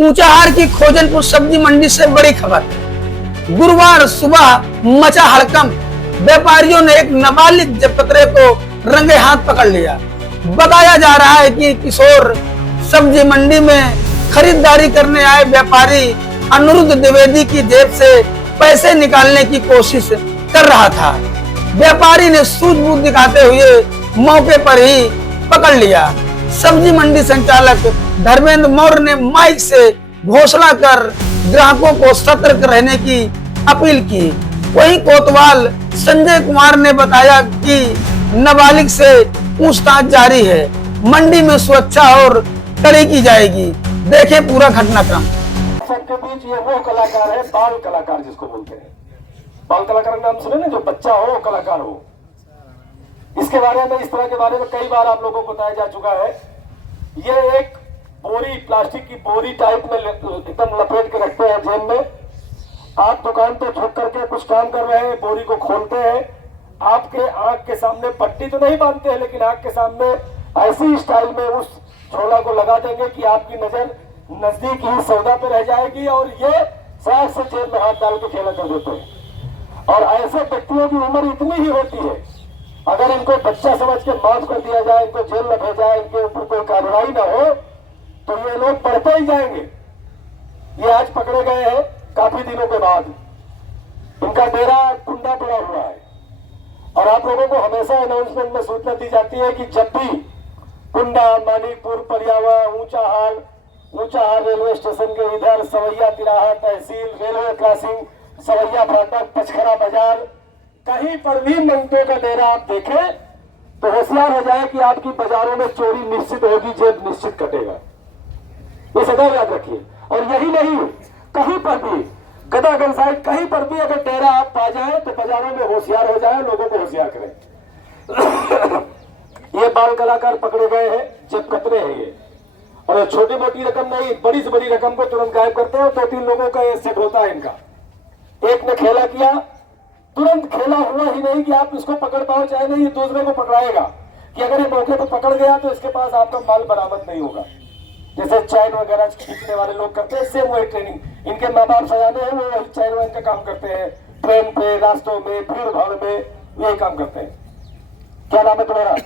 ऊंचाहार की खोजनपुर सब्जी मंडी से बड़ी खबर। गुरुवार सुबह मचा हड़कंप। व्यापारियों ने एक नाबालिग जपकतरे को रंगे हाथ पकड़ लिया। बताया जा रहा है कि किशोर सब्जी मंडी में खरीदारी करने आए व्यापारी अनिरुद्ध द्विवेदी की जेब से पैसे निकालने की कोशिश कर रहा था। व्यापारी ने सूझबूझ दिखाते हुए मौके पर ही पकड़ लिया। सब्जी मंडी संचालक धर्मेंद्र मौर्य ने माइक से घोषणा कर ग्राहकों को सतर्क रहने की अपील की। वहीं कोतवाल संजय कुमार ने बताया कि नाबालिग से पूछताछ जारी है। मंडी में सुरक्षा और कड़ी की जाएगी। देखें पूरा घटनाक्रम। सबके बीच ये वो कलाकार है, बाल कलाकार जिसको बोलते हैं। बाल कलाकार का नाम सुने ना, जो बच्चा हो कलाकार हो। इसके बारे में, इस तरह के बारे में कई बार आप लोगों को बताया जा चुका है। ये एक बोरी, प्लास्टिक की बोरी टाइप में एकदम लपेट के रखते हैं जेब में। आप दुकान पे झुक करके कुछ काम कर रहे हैं, बोरी को खोलते हैं। आपके आंख के सामने पट्टी तो नहीं बांधते हैं, लेकिन आंख के सामने ऐसी स्टाइल में उस झोला को लगा देंगे कि आपकी नजर नजदीक ही सौदा पे रह जाएगी और ये साथ से जेब में हाथ डाल के खेला कर देते हैं। और ऐसे व्यक्तियों की उम्र इतनी ही होती है, अगर इनको बच्चा समझ के माफ कर दिया जाए, इनको जेल में भेजा, इनके ऊपर कोई कार्रवाई न हो, तो ये लोग बढ़ते ही जाएंगे। ये आज पकड़े गए हैं काफी दिनों के बाद। इनका डेरा कुंडा पड़ा हुआ है और आप लोगों को हमेशा अनाउंसमेंट में सूचना दी जाती है कि जब भी कुंडा, मानिकपुर, परियावा, ऊंचाहार रेलवे स्टेशन के इधर, सवैया तिराहा तहसील, रेलवे क्रॉसिंग, सवैया फाटक, पचखरा बाजार, कहीं पर भी मंटो का डेरा आप देखें तो होशियार हो जाए कि आपकी बाजारों में चोरी निश्चित होगी, जेब निश्चित कटेगा। ये सदैव याद रखिए। और यही नहीं, कहीं पर भी गदागंज साइड कहीं पर भी अगर डेरा आप पा जाए तो बाजारों में होशियार हो जाए, लोगों को होशियार करें। ये बाल कलाकार पकड़े गए हैं, जेब कतरे हैं ये। और छोटी मोटी रकम नहीं, बड़ी से बड़ी रकम को तुरंत गायब करते हैं। 2-3 लोगों का ये सेट होता है इनका। एक ने खेला किया, तुरंत खेला हुआ ही नहीं कि आप इसको पकड़ पाओ, चाहे नहीं, ये दूसरे को पकड़ाएगा कि अगर ये मौके पर पकड़ गया तो इसके पास आपका माल बरामद नहीं होगा। जैसे चैन वगैरह खींचने वाले लोग करते हैं, सेम वही ट्रेनिंग इनके माँ बाप सजाने हैं, वो वही चैन वैन का काम करते हैं। ट्रेन पे, रास्तों में, भीड़ भाड़ में यही काम करते हैं। क्या नाम है तुम्हारा?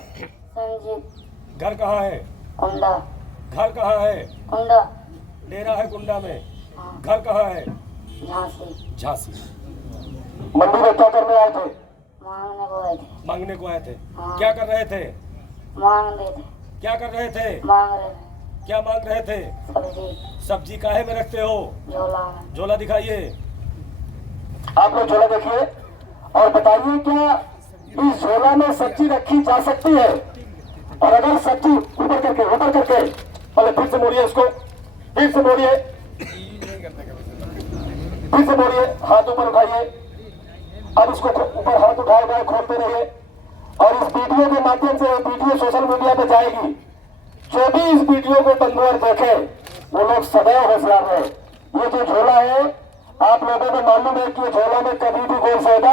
संजीत। घर कहाँ है? कुंडा। घर कहाँ है? कुंडा। डेरा है कुंडा में। हाँ। घर कहाँ है? झांसी। झांसी। मंडी में क्या करने आए थे? मांगने को आए थे। मांगने को आए थे। हाँ। क्या कर रहे थे? मांग रहे थे। क्या कर रहे थे? मांग रहे थे। क्या मांग रहे थे? सब्जी। सब्जी काहे में रखते हो? झोला में। झोला दिखाइए। आप लोग झोला देखिए और बताइए, क्या इस झोला में सब्जी रखी जा सकती है? और अगर सब्जी ऊपर करके पहले फिर से मोड़िए, इसको फिर से मोड़िए, फिर से मोड़िए, हाथ ऊपर उठाइए। अब इसको ऊपर हाथ उठाए गए, खोलते रहिए। और इस वीडियो के माध्यम से वीडियो सोशल मीडिया पे जाएगी। जो भी इस वीडियो को बंधुवर देखे वो लोग सदैव होशियार रहे। ये जो झोला है, आप लोगों को मालूम है कि झोला में कभी भी कोई सौदा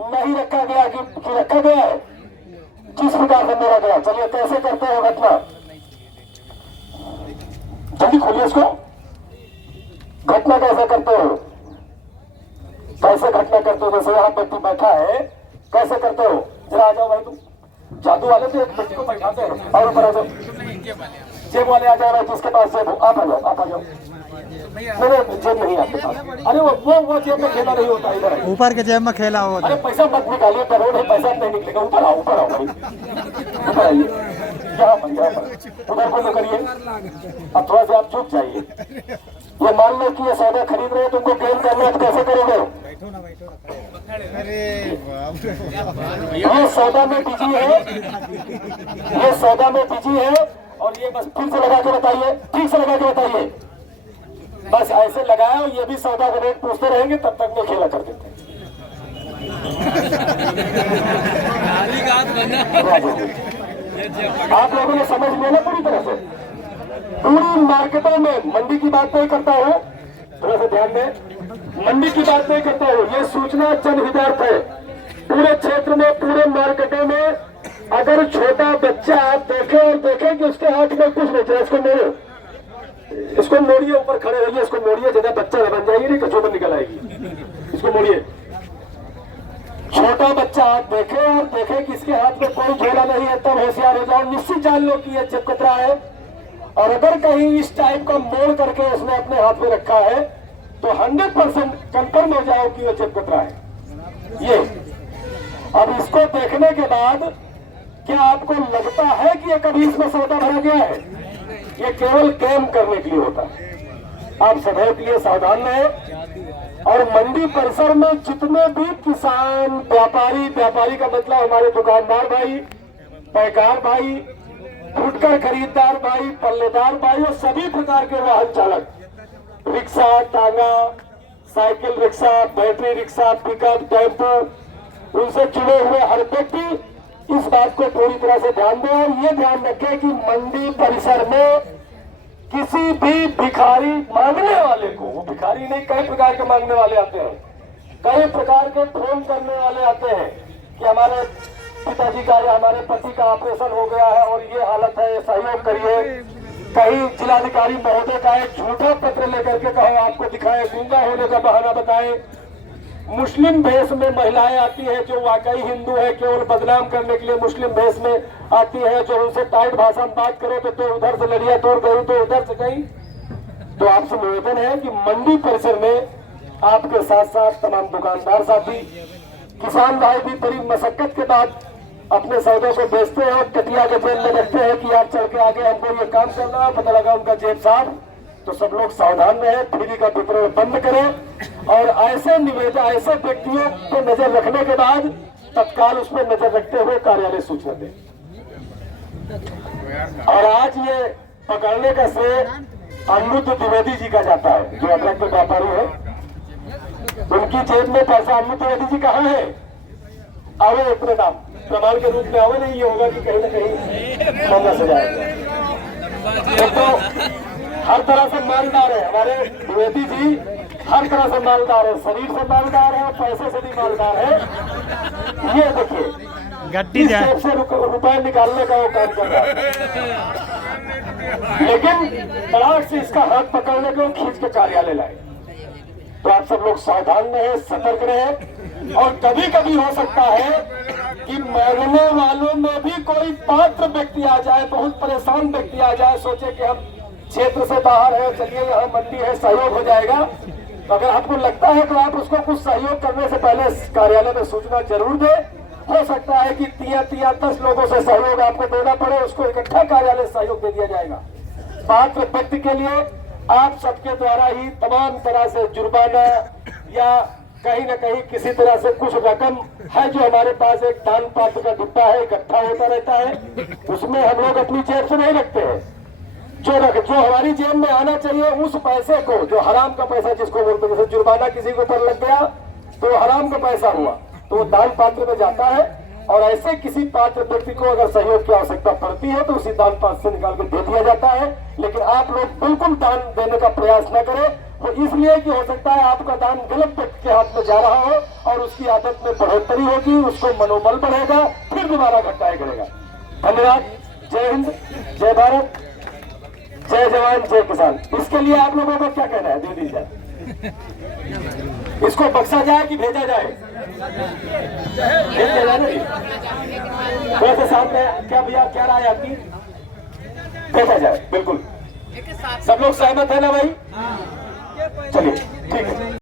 नहीं रखा गया कि रखा गया है, किस प्रकार से मोड़ा गया। चलिए कैसे करते हो घटना, जल्दी खोलिए इसको। घटना कैसे करते हो? कैसे घटना करते हो? जैसे यहाँ व्यक्ति बैठा है, कैसे करते हो? जरा आ जाओ भाई, तुम जादू वाले तो एक व्यक्ति को बैठाते हैं और ऊपर आ जाओ। जेब वाले आ जाओ, जिसके पास जेब हो आप आ जाओ, आप आ जाओ। मेरे जेब नहीं आपके पास। अरे वो जेब में खेला नहीं होता, इधर ऊपर के जेब में खेला हुआ। अरे पैसा मत निकालिए, डरो नहीं, पैसा नहीं निकलेगा। ऊपर आओ, ऊपर आओ भाई, ऊपर आइए। उधर को करिए। अब थोड़ा सा आप चुप जाइए। ये मान लो कि ये सौदा खरीद रहे हैं, तुमको गेम करना है तो कैसे करोगे? ये सौदा में बिजी है, ये सौदा में बिजी है। और ये बस फिर से लगा के बताइए, ठीक से लगा के बताइए। बस ऐसे लगाया, ये भी सौदा का रेट पूछते रहेंगे, तब तक में खेला कर देते हैं। आप लोगों ने समझ लिया ना पूरी तरह से? पूरी मार्केटों में, मंडी की बात नहीं करता हूँ, थोड़ा सा ध्यान दें, मंडी की बात नहीं करता हूँ। ये सूचना जनहितार्थ है। पूरे क्षेत्र में, पूरे मार्केटों में अगर छोटा बच्चा आप देखें और देखें कि उसके हाथ में कुछ नहीं, इसको मोड़ो, इसको मोड़िए, ऊपर खड़े रहिए, इसको मोड़िए, ज्यादा बच्चा न बन जाएगी, नहीं कचौमर निकल आएगी। इसको मोड़िए। छोटा बच्चा आप देखे और देखे कि इसके हाथ में कोई झोला नहीं है, तब होशियार हो जाओ, निश्चित जान लो कि यह जेब कतरा है। और अगर कहीं इस टाइप का मोड़ करके उसने अपने हाथ में रखा है तो 100% कंफर्म हो जाओ कि यह जेब कतरा है। ये अब इसको देखने के बाद क्या आपको लगता है कि ये कभी इसमें सौदा भरा गया है? ये केवल गेम करने के लिए होता है। आप सदैव के लिए सावधान रहें। और मंडी परिसर में जितने भी किसान, व्यापारी का मतलब हमारे दुकानदार भाई, पैकार भाई, फुटकर खरीददार भाई, पल्लेदार भाई और सभी प्रकार के वाहन चालक, रिक्शा, टांगा, cycle rickshaw, battery rickshaw, pickup, tempo, उनसे जुड़े हुए हर व्यक्ति इस बात को पूरी तरह से ध्यान दें और ये ध्यान रखें कि मंडी परिसर में किसी भी भिखारी मांगने वाले को, वो भिखारी नहीं, कई प्रकार के मांगने वाले आते हैं, कई प्रकार के फोन करने वाले आते हैं कि हमारे पिताजी का या हमारे पति का ऑपरेशन हो गया है और ये हालत है, सहयोग करिए। कहीं जिलाधिकारी महोदय का एक झूठा पत्र लेकर के कहो आपको दिखाए, गूंगा होने का बहाना बताए। मुस्लिम भेष में महिलाएं आती है जो वाकई हिंदू है, केवल बदनाम करने के लिए मुस्लिम भेष में आती है, जो उनसे टाइट भाषा में बात करो तो उधर से लड़िया दूर गई तो उधर से गई। तो आपसे निवेदन है कि मंडी परिसर में आपके साथ साथ तमाम दुकानदार साथी, किसान भाई भी बड़ी मशक्कत के बाद अपने सौदे को बेचते हैं और कटिया के जेब में रखते हैं कि यार चल के आगे हमको ये काम करना है, पता लगा उनका जेब साफ। तो सब लोग सावधान रहे, फ्री का वितरण बंद करें और ऐसे व्यक्तियों पे नजर रखने के बाद तत्काल उस पर नजर रखते हुए कार्यालय सूचना दें। और आज ये पकड़ने का श्रेय अनिरुद्ध द्विवेदी जी का जाता है, जो अतिरिक्त व्यापारी है। उनकी जेब में पैसा, अनिरुद्ध द्विवेदी जी कहाँ है? आवे अपने नाम प्रमाण के रूप में आवे, नहीं ये होगा कि कहीं ना कहीं मामला सजाएगा। तो हर तरह से मालदार है हमारे द्विवेदी जी, हर तरह से मालदार है, शरीर से मालदार है, पैसे से भी मालदार है। ये देखिए गड्डी से रुपए निकालने का वो काम कर रहा है, लेकिन तलाक से इसका हाथ पकड़ने को खींच के कार्यालय लाए। तो आप सब लोग सावधान रहे, सतर्क रहे। और कभी कभी हो सकता है कि मांगने वालों में भी कोई पात्र व्यक्ति आ जाए, बहुत परेशान व्यक्ति आ जाए, सोचे कि हम क्षेत्र से बाहर है, चलिए यहाँ मंडी है, सहयोग हो जाएगा। तो अगर आपको लगता है तो आप उसको कुछ सहयोग करने से पहले कार्यालय में सूचना जरूर दें। हो सकता है कि 10 लोगों से सहयोग आपको देना पड़े, उसको इकट्ठा कार्यालय सहयोग दे दिया जाएगा। पात्र व्यक्ति के लिए आप सबके द्वारा ही तमाम तरह से जुर्माना या कहीं न कहीं किसी तरह से कुछ रकम है, जो हमारे पास एक दान पात्र का डिब्बा है, इकट्ठा होता रहता है, उसमें हम लोग अपनी जेब से नहीं रखते हैं। जो हमारी जेब में आना चाहिए उस पैसे को, जो हराम का पैसा जिसको बोलते हैं, जैसे जुर्माना किसी के ऊपर लग गया तो हराम का पैसा हुआ, तो वो दान पात्र में जाता है। और ऐसे किसी पात्र व्यक्ति को अगर सहयोग की आवश्यकता पड़ती है तो उसी दान पात्र से निकाल के दे दिया जाता है। लेकिन आप लोग बिल्कुल दान देने का प्रयास न करें, वो इसलिए कि हो सकता है आपका दान गलत व्यक्ति के हाथ में जा रहा हो और उसकी आदत में बढ़ोतरी होगी, उसको मनोबल बढ़ेगा, फिर दोबारा घटनाएं करेगा। धन्यवाद। जय हिंद, जय भारत, जय जवान, जय किसान। इसके लिए आप लोगों को क्या कहना है? दे दीजिए। इसको बख्शा जाए कि भेजा जाए? भेजा जाए। वैसे साहब में क्या भैया, क्या राय आपकी? भेजा जाए, बिल्कुल। सब लोग सहमत है ना भाई? चलिए, ठीक है।